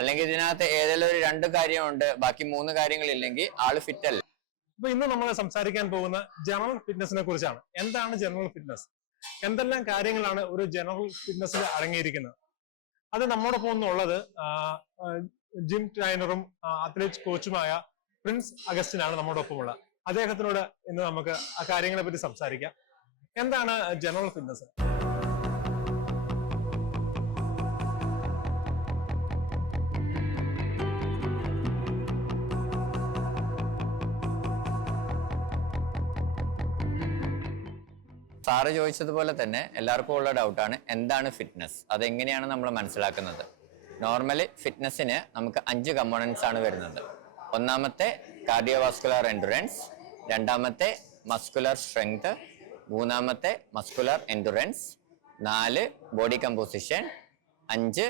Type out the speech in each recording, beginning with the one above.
അല്ലെങ്കിൽ ഇതിനകത്ത് ഏതെങ്കിലും ഒരു 2 കാര്യമുണ്ട്, ബാക്കി 3 കാര്യങ്ങളില്ലെങ്കിൽ ആള് ഫിറ്റ് അല്ല. അപ്പൊ ഇന്ന് നമ്മൾ സംസാരിക്കാൻ പോകുന്ന ജനറൽ ഫിറ്റ്നസിനെ കുറിച്ചാണ്. എന്താണ് ജനറൽ ഫിറ്റ്നസ്? എന്തെല്ലാം കാര്യങ്ങളാണ് ഒരു ജനറൽ ഫിറ്റ്നസിൽ അടങ്ങിയിരിക്കുന്നത്? അത് നമ്മോടൊപ്പം ഒന്നുള്ളത് ജിം ട്രെയിനറും അത്ലറ്റ് കോച്ചുമായ പ്രിൻസ് അഗസ്റ്റിനാണ് നമ്മോടൊപ്പം ഉള്ളത്. അദ്ദേഹത്തിനോട് ഇന്ന് നമുക്ക് ആ കാര്യങ്ങളെ പറ്റി സംസാരിക്കാം. എന്താണ് ജനറൽ ഫിറ്റ്നസ്? സാറ് ചോദിച്ചതുപോലെ തന്നെ എല്ലാവർക്കും ഉള്ള ഡൗട്ടാണ്, എന്താണ് ഫിറ്റ്നസ്, അതെങ്ങനെയാണ് നമ്മൾ മനസ്സിലാക്കുന്നത്? നോർമലി ഫിറ്റ്നസ്സിന് നമുക്ക് 5 കമ്പോണൻസ് ആണ് വരുന്നത്. ഒന്നാമത്തെ കാർഡിയോവാസ്കുലർ എൻഡുറൻസ്, രണ്ടാമത്തെ മസ്കുലർ സ്ട്രെങ്ത്, മൂന്നാമത്തെ muscular endurance, 4 body composition, 5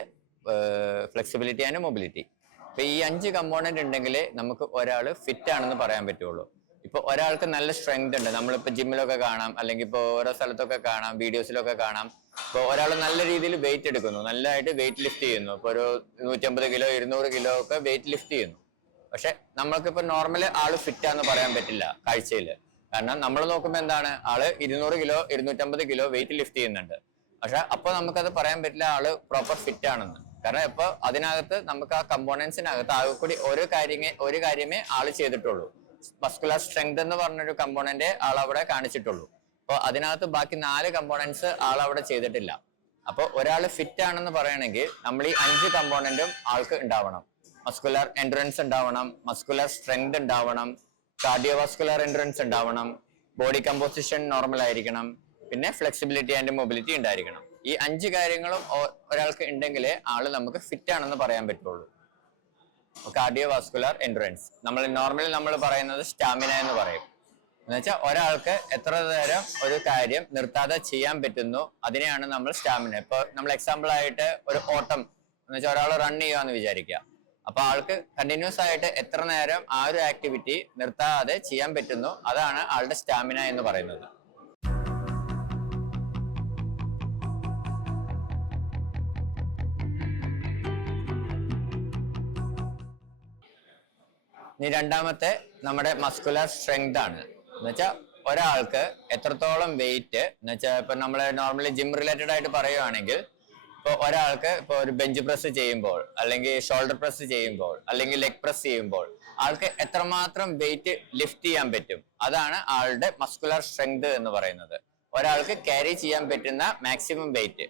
flexibility and mobility. ഇപ്പൊ ഈ 5 കമ്പോണന്റ് ഉണ്ടെങ്കിൽ നമുക്ക് ഒരാൾ ഫിറ്റ് ആണെന്ന് പറയാൻ പറ്റുള്ളൂ. ഇപ്പൊ ഒരാൾക്ക് നല്ല സ്ട്രെങ്ത് ഉണ്ട്, നമ്മളിപ്പോ ജിമ്മിലൊക്കെ കാണാം, അല്ലെങ്കിൽ ഇപ്പോൾ ഓരോ സ്ഥലത്തൊക്കെ കാണാം, വീഡിയോസിലൊക്കെ കാണാം. ഇപ്പോൾ ഒരാൾ നല്ല രീതിയിൽ വെയിറ്റ് എടുക്കുന്നു, നല്ലതായിട്ട് വെയിറ്റ് ലിഫ്റ്റ് ചെയ്യുന്നു, ഇപ്പൊ ഒരു 150 കിലോ 200 കിലോ ഒക്കെ വെയിറ്റ് ലിഫ്റ്റ് ചെയ്യുന്നു. പക്ഷെ നമ്മൾക്കിപ്പോ നോർമൽ ആള് ഫിറ്റ് ആണെന്ന് പറയാൻ പറ്റില്ല കാഴ്ചയില്. കാരണം നമ്മൾ നോക്കുമ്പോൾ എന്താണ്, ആള് 200 കിലോ 250 കിലോ വെയിറ്റ് ലിഫ്റ്റ് ചെയ്യുന്നുണ്ട്. പക്ഷെ അപ്പൊ നമുക്കത് പറയാൻ പറ്റില്ല ആള് പ്രോപ്പർ ഫിറ്റ് ആണെന്ന്. കാരണം ഇപ്പൊ അതിനകത്ത് നമുക്ക് ആ കമ്പോണൻസിനകത്ത് ആകെ കൂടി ഒരു കാര്യമേ ആള് ചെയ്തിട്ടുള്ളൂ. മസ്കുലർ സ്ട്രെങ്ത് എന്ന് പറഞ്ഞൊരു കമ്പോണന്റ് ആളവിടെ കാണിച്ചിട്ടുള്ളൂ. അപ്പോൾ അതിനകത്ത് ബാക്കി 4 കമ്പോണൻസ് ആളവിടെ ചെയ്തിട്ടില്ല. അപ്പോൾ ഒരാൾ ഫിറ്റ് ആണെന്ന് പറയണമെങ്കിൽ നമ്മൾ ഈ 5 കമ്പോണന്റും ആൾക്ക് ഉണ്ടാവണം. മസ്കുലർ എൻഡുറൻസ് ഉണ്ടാവണം, മസ്കുലർ സ്ട്രെങ്ത് ഉണ്ടാവണം, കാർഡിയോവാസ്കുലർ എൻഡുറൻസ് ഉണ്ടാവണം, ബോഡി കമ്പോസിഷൻ നോർമൽ ആയിരിക്കണം, പിന്നെ ഫ്ലെക്സിബിലിറ്റി ആൻഡ് മൊബിലിറ്റി ഉണ്ടായിരിക്കണം. ഈ 5 കാര്യങ്ങളും ഒരാൾക്ക് ഉണ്ടെങ്കിലേ ആള് നമുക്ക് ഫിറ്റ് ആണെന്ന് പറയാൻ പറ്റുള്ളൂ. കാർഡിയോവാസ്കുലർ എൻഡുറൻസ് നോർമലി നമ്മൾ പറയുന്നത് സ്റ്റാമിന എന്ന് പറയും. എന്നുവെച്ചാൽ ഒരാൾക്ക് എത്ര നേരം ഒരു കാര്യം നിർത്താതെ ചെയ്യാൻ പറ്റുന്നു, അതിനെയാണ് നമ്മൾ സ്റ്റാമിന. ഇപ്പൊ നമ്മൾ എക്സാമ്പിൾ ആയിട്ട് ഒരു ഓട്ടം എന്ന് വെച്ചാൽ ഒരാൾ റൺ ചെയ്യുകയെന്ന് വിചാരിക്കുക. അപ്പൊ ആൾക്ക് കണ്ടിന്യൂസ് ആയിട്ട് എത്ര നേരം ആ ഒരു ആക്ടിവിറ്റി നിർത്താതെ ചെയ്യാൻ പറ്റുന്നു, അതാണ് ആളുടെ സ്റ്റാമിന എന്ന് പറയുന്നത്. ഇനി രണ്ടാമത്തെ നമ്മുടെ മസ്കുലർ സ്ട്രെങ്ത് ആണ്. എന്നുവെച്ചാൽ ഒരാൾക്ക് എത്രത്തോളം വെയിറ്റ് എന്ന് വെച്ചാൽ ഇപ്പൊ നമ്മൾ നോർമലി ജിം റിലേറ്റഡ് ആയിട്ട് പറയുവാണെങ്കിൽ, ഇപ്പൊ ഒരാൾക്ക് ഇപ്പൊ ഒരു ബെഞ്ച് പ്രസ് ചെയ്യുമ്പോൾ, അല്ലെങ്കിൽ ഷോൾഡർ പ്രസ് ചെയ്യുമ്പോൾ, അല്ലെങ്കിൽ ലെഗ് പ്രസ് ചെയ്യുമ്പോൾ ആൾക്ക് എത്രമാത്രം വെയിറ്റ് ലിഫ്റ്റ് ചെയ്യാൻ പറ്റും, അതാണ് ആളുടെ മസ്കുലർ സ്ട്രെങ്ത് എന്ന് പറയുന്നത്. ഒരാൾക്ക് ക്യാരി ചെയ്യാൻ പറ്റുന്ന മാക്സിമം വെയിറ്റ്.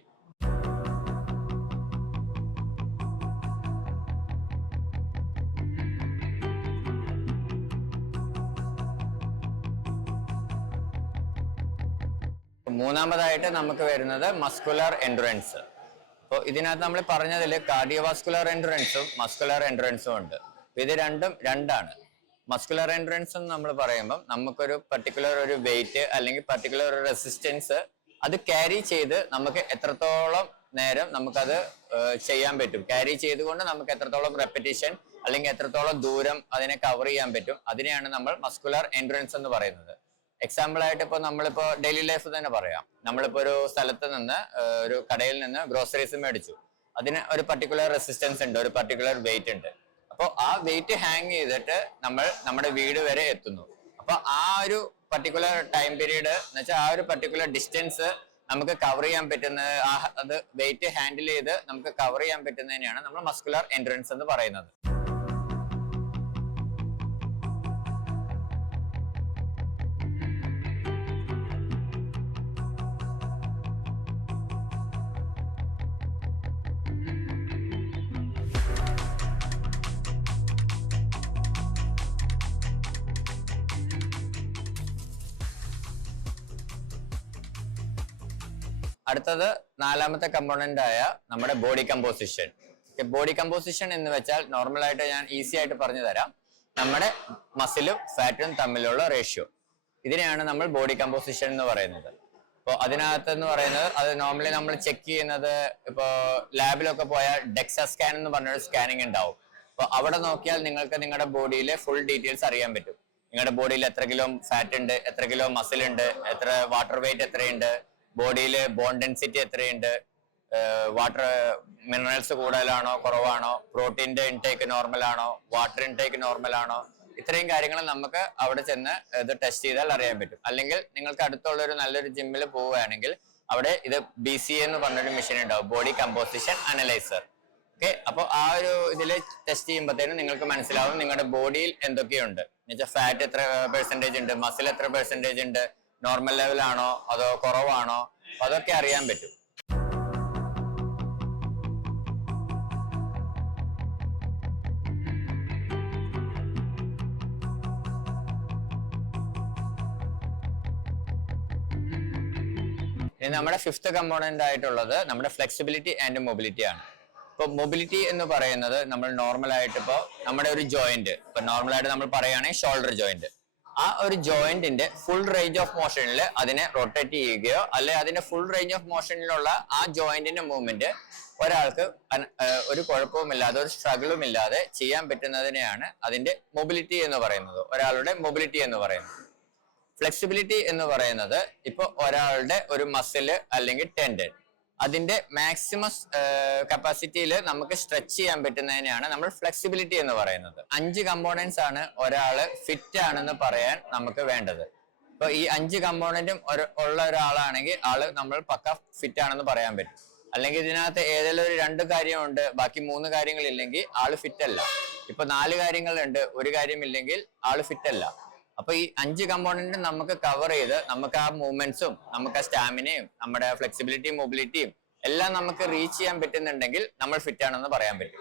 മൂന്നാമതായിട്ട് നമുക്ക് വരുന്നത് മസ്കുലർ എൻഡുറൻസ്. അപ്പോൾ ഇതിനകത്ത് നമ്മൾ പറഞ്ഞതിൽ കാർഡിയോവാസ്കുലർ എൻഡുറൻസും മസ്കുലർ എൻഡുറൻസും ഉണ്ട്. ഇത് രണ്ടാണ്. മസ്കുലർ എൻഡുറൻസ് എന്ന് നമ്മൾ പറയുമ്പോൾ നമുക്കൊരു പർട്ടിക്കുലർ ഒരു വെയിറ്റ് അല്ലെങ്കിൽ പർട്ടിക്കുലർ ഒരു റെസിസ്റ്റൻസ് അത് ക്യാരി ചെയ്ത് നമുക്ക് എത്രത്തോളം നേരം നമുക്കത് ചെയ്യാൻ പറ്റും, ക്യാരി ചെയ്തുകൊണ്ട് നമുക്ക് എത്രത്തോളം റെപ്പറ്റീഷൻ അല്ലെങ്കിൽ എത്രത്തോളം ദൂരം അതിനെ കവർ ചെയ്യാൻ പറ്റും, അതിനെയാണ് നമ്മൾ മസ്കുലർ എൻഡുറൻസ് എന്ന് പറയുന്നത്. എക്സാമ്പിൾ ആയിട്ട് ഇപ്പൊ നമ്മളിപ്പോ ഡെയിലി ലൈഫ് തന്നെ പറയാം. നമ്മളിപ്പോ ഒരു സ്ഥലത്ത് നിന്ന് ഒരു കടയിൽ നിന്ന് ഗ്രോസറീസ് മേടിച്ചു, അതിന് ഒരു പർട്ടിക്കുലർ റെസിസ്റ്റൻസ് ഉണ്ട്, ഒരു പർട്ടിക്കുലർ വെയിറ്റ് ഉണ്ട്. അപ്പോൾ ആ വെയിറ്റ് ഹാങ് ചെയ്തിട്ട് നമ്മൾ നമ്മുടെ വീട് വരെ എത്തുന്നു. അപ്പൊ ആ ഒരു പർട്ടിക്കുലർ ടൈം പീരീഡ് എന്ന് വെച്ചാൽ ആ ഒരു പർട്ടിക്കുലർ ഡിസ്റ്റൻസ് നമുക്ക് കവർ ചെയ്യാൻ പറ്റുന്ന അത് വെയിറ്റ് ഹാൻഡിൽ ചെയ്ത് നമുക്ക് കവർ ചെയ്യാൻ പറ്റുന്നതിനെയാണ് നമ്മൾ മസ്കുലർ എൻഡുറൻസ് എന്ന് പറയുന്നത്. അടുത്തത് 4ാമത്തെ കമ്പോണന്റ് ആയ നമ്മുടെ ബോഡി കമ്പോസിഷൻ. ബോഡി കമ്പോസിഷൻ എന്ന് വെച്ചാൽ നോർമൽ ആയിട്ട് ഞാൻ ഈസി ആയിട്ട് പറഞ്ഞു തരാം. നമ്മുടെ മസിലും ഫാറ്റും തമ്മിലുള്ള റേഷ്യോ, ഇതിനെയാണ് നമ്മൾ ബോഡി കമ്പോസിഷൻ എന്ന് പറയുന്നത്. അപ്പോൾ അതിനകത്ത് എന്ന് പറയുന്നത് അത് നോർമലി നമ്മൾ ചെക്ക് ചെയ്യുന്നത് ഇപ്പോ ലാബിലൊക്കെ പോയാൽ ഡെക്സാ സ്കാൻ എന്ന് പറഞ്ഞൊരു സ്കാനിങ് ഉണ്ടാവും. അപ്പോൾ അവിടെ നോക്കിയാൽ നിങ്ങൾക്ക് നിങ്ങളുടെ ബോഡിയിലെ ഫുൾ ഡീറ്റെയിൽസ് അറിയാൻ പറ്റും. നിങ്ങളുടെ ബോഡിയിൽ എത്ര കിലോ ഫാറ്റ് ഉണ്ട്, എത്ര കിലോ മസിൽ ഉണ്ട്, എത്ര വാട്ടർ വെയിറ്റ് എത്രയുണ്ട്, ബോഡിയിൽ ബോൺ ഡെൻസിറ്റി എത്രയുണ്ട്, വാട്ടർ മിനറൽസ് കൂടുതലാണോ കുറവാണോ, പ്രോട്ടീൻ്റെ ഇൻടേക്ക് നോർമൽ ആണോ, വാട്ടർ ഇൻടേക്ക് നോർമൽ ആണോ, ഇത്രയും കാര്യങ്ങൾ നമുക്ക് അവിടെ ചെന്ന് ഇത് ടെസ്റ്റ് ചെയ്താൽ അറിയാൻ പറ്റും. അല്ലെങ്കിൽ നിങ്ങൾക്ക് അടുത്തുള്ള ഒരു നല്ലൊരു ജിമ്മിൽ പോവുകയാണെങ്കിൽ അവിടെ ഇത് BCA എന്ന് പറഞ്ഞൊരു മെഷീൻ ഉണ്ടാവും, ബോഡി കമ്പോസിഷൻ അനലൈസർ. ഓക്കെ, അപ്പോൾ ആ ഒരു ഇതിൽ ടെസ്റ്റ് ചെയ്യുമ്പോഴത്തേനും നിങ്ങൾക്ക് മനസ്സിലാവും നിങ്ങളുടെ ബോഡിയിൽ എന്തൊക്കെയുണ്ട് എന്നുവെച്ചാൽ ഫാറ്റ് എത്ര പെർസെൻറ്റേജ് ഉണ്ട്, മസിൽ എത്ര പെർസെൻറ്റേജ് ഉണ്ട്, നോർമൽ ലെവലാണോ അതോ കുറവാണോ, അതൊക്കെ അറിയാൻ പറ്റും. ഇനി നമ്മുടെ ഫിഫ്ത്ത് കമ്പോണന്റ് ആയിട്ടുള്ളത് നമ്മുടെ ഫ്ലെക്സിബിലിറ്റി ആൻഡ് മൊബിലിറ്റി ആണ്. ഇപ്പൊ മൊബിലിറ്റി എന്ന് പറയുന്നത് നമ്മൾ നോർമൽ ആയിട്ട് ഇപ്പോൾ നമ്മുടെ ഒരു ജോയിന്റ്, ഇപ്പൊ നോർമൽ ആയിട്ട് നമ്മൾ പറയുകയാണെങ്കിൽ ഷോൾഡർ ജോയിന്റ്, ആ ഒരു ജോയിന്റിന്റെ ഫുൾ റേഞ്ച് ഓഫ് മോഷനിൽ അതിനെ റൊട്ടേറ്റ് ചെയ്യുകയോ അല്ലെ അതിന്റെ ഫുൾ റേഞ്ച് ഓഫ് മോഷനിലുള്ള ആ ജോയിന്റിന്റെ മൂവ്മെന്റ് ഒരാൾക്ക് ഒരു കുഴപ്പവുമില്ലാതെ ഒരു സ്ട്രഗിളും ഇല്ലാതെ ചെയ്യാൻ പറ്റുന്നതിനെയാണ് അതിന്റെ മൊബിലിറ്റി എന്ന് പറയുന്നത്, ഒരാളുടെ മൊബിലിറ്റി എന്ന് പറയുന്നത്. ഫ്ലെക്സിബിലിറ്റി എന്ന് പറയുന്നത് ഇപ്പൊ ഒരാളുടെ ഒരു മസില് അല്ലെങ്കിൽ ടെൻഡൻ അതിന്റെ മാക്സിമം കപ്പാസിറ്റിയിൽ നമുക്ക് സ്ട്രെച്ച് ചെയ്യാൻ പറ്റുന്നതിനെയാണ് നമ്മൾ ഫ്ലെക്സിബിലിറ്റി എന്ന് പറയുന്നത്. 5 കമ്പോണൻസ് ആണ് ഒരാള് ഫിറ്റ് ആണെന്ന് പറയാൻ നമുക്ക് വേണ്ടത്. ഇപ്പൊ ഈ 5 കമ്പോണന്റും ഉള്ള ഒരാളാണെങ്കിൽ ആള് നമ്മൾ പക്ക ഫിറ്റ് ആണെന്ന് പറയാൻ പറ്റും. അല്ലെങ്കിൽ ഇതിനകത്ത് ഏതെങ്കിലും ഒരു 2 കാര്യമുണ്ട് ബാക്കി 3 കാര്യങ്ങളില്ലെങ്കിൽ ആള് ഫിറ്റ് അല്ല. ഇപ്പൊ 4 കാര്യങ്ങളുണ്ട് ഒരു കാര്യമില്ലെങ്കിൽ ആള് ഫിറ്റ് അല്ല. അപ്പൊ ഈ 5 കമ്പോണന്റ് നമുക്ക് കവർ ചെയ്ത് നമുക്ക് ആ മൂവ്മെന്റ്സും നമുക്ക് ആ സ്റ്റാമിനയും നമ്മുടെ ഫ്ലെക്സിബിലിറ്റിയും മൊബിലിറ്റിയും എല്ലാം നമുക്ക് റീച്ച് ചെയ്യാൻ പറ്റുന്നുണ്ടെങ്കിൽ നമ്മൾ ഫിറ്റ് ആണെന്ന് പറയാൻ പറ്റും.